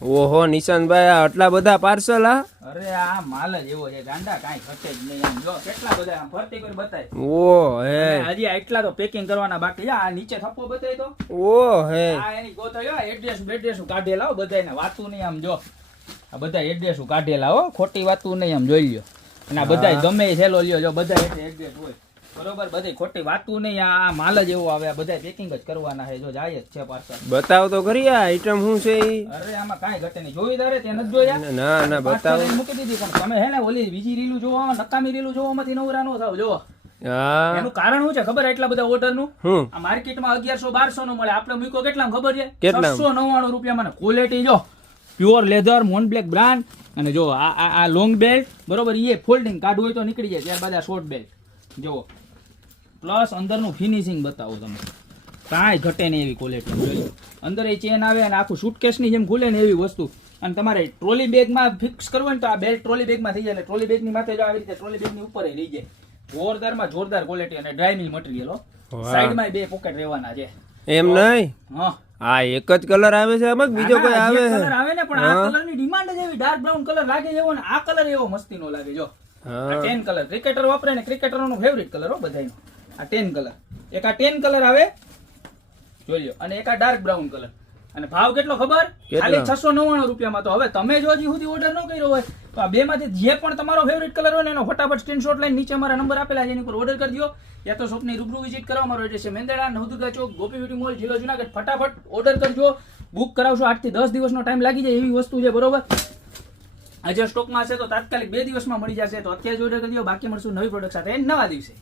ઓહો નિશાંતભાઈ આ આટલા બધા પાર્સલ આ અરે આ માલ જ એવો છે ગાંડા કાંઈ ઘટે જ નહીં આમ જો કેટલા બધા આમ ફરતી કરી બતાય ઓ હે અને હજી એટલા તો પેકિંગ કરવાના બાકી છે. આ નીચે થપ્પો બતાય તો ઓ હે આ એની ગોતો જો એડ્રેસ કાઢેલા હો બધાયને વાતું નહીં આમ જો આ બધા એડ્રેસ કાઢેલા હો ખોટી વાતું નહીં આમ જોઈ લ્યો અને આ બધા ગમે એ થેલો લ્યો જો બધા એડ્રેસ હોય બરોબર બધી ખોટી વાતું નહીં. આ માલ જ એવો આવે બધા પેકિંગ જ કરવાના છે જો જાય જ છે પાર્સલ. બતાવ તો ખરી આ આઈટમ શું છે ઈ અરે આમાં કાંઈ ઘટે નહીં જોઈ તારે તે નથી જોયા ના ના બતાવો મૂકી દીધી પણ તમે હે ને ઓલી બીજી રીલું જોવામાં નકામી રીલું જોવામાંથી નવરા નો થાવ જો હા એનું કારણ શું છે ખબર એટલા બધા ઓર્ડર નું હું આ માર્કેટમાં 1100-1200 નો મળે આપણે મૂકો કેટલામાં ખબર છે કેટલામાં? 699 રૂપિયામાં. ક્વોલિટી જો પ્યોર લેધર મોનબ્લેક બ્રાન્ડ અને જો આ લોંગ બેલ્ટ બરોબર એ ફોલ્ડિંગ કાઢવું હોય તો નીકળી જાય ત્યારબાદ આ શોર્ટ બેલ્ટ જો પ્લસ અંદરનું ફિનિશિંગ બતાવો તમે કાંઈ ઘટે નહીં એવી ક્વોલિટી. અંદર એ ચેન આવે અને આખું સુટકેસની જેમ ખુલે ને એવી વસ્તુ. અને તમારે ટ્રોલી બેગમાં ફિક્સ કરવું ને તો આ બેલ્ટ ટ્રોલી બેગમાં થઈ જાય એટલે ટ્રોલી બેગની માથે જો આવી રીતે ટ્રોલી બેગની ઉપર રહી જાય. જોરદારમાં જોરદાર ક્વોલિટી અને ડ્રાય મિલ મટીરિયલ હો. સાઈડમાં બે પોકેટ રહેવાના છે એમ નહીં હા આ એક જ કલર આવે છે આમાં બીજો કોઈ આવે કલર આવે ને પણ આ કલરની ડિમાન્ડ જ એવી ડાર્ક બ્રાઉન કલર લાગે એવો ને આ કલર એવો મસ્તીનો લાગે જો આ 10 કલર ક્રિકેટર વાપરે ને ક્રિકેટરનો ફેવરિટ કલર હો બધાયનો આ 10 કલર. એક આ 10 કલર આવે જોઈ લો અને એક આ ડાર્ક બ્રાઉન કલર. અને ભાવ કેટલો ખબર ખાલી 699 રૂપિયામાં. તો હવે તમે જો હજી સુધી ઓર્ડર ન કર્યો હોય તો આ બે માંથી જે પણ તમારો ફેવરિટ કલર હોય ને એનો ફટાફટ સ્ક્રીનશોટ લઈને નીચે અમારા નંબર આપેલા છે એની ઉપર ઓર્ડર કરી દો યા તો શોપની રૂબરૂ વિઝિટ કરવા. અમારો એડ્રેસ છે મેંદરડા નવદુર્ગા ચોક ગોપી બ્યુટી મોલ જિલ્લો જુનાગઢ. ફટાફટ ઓર્ડર કરજો બુક કરાવશો 8 થી 10 દિવસનો ટાઈમ લાગી જાય એવી વસ્તુ છે બરોબર. આજે સ્ટોકમાં હશે તો તાત્કાલિક 2 દિવસમાં મળી જશે. તો અત્યારે જ ઓર્ડર કરી દો બાકી મળશું નવી પ્રોડક્ટ સાથે નવા દિવસે.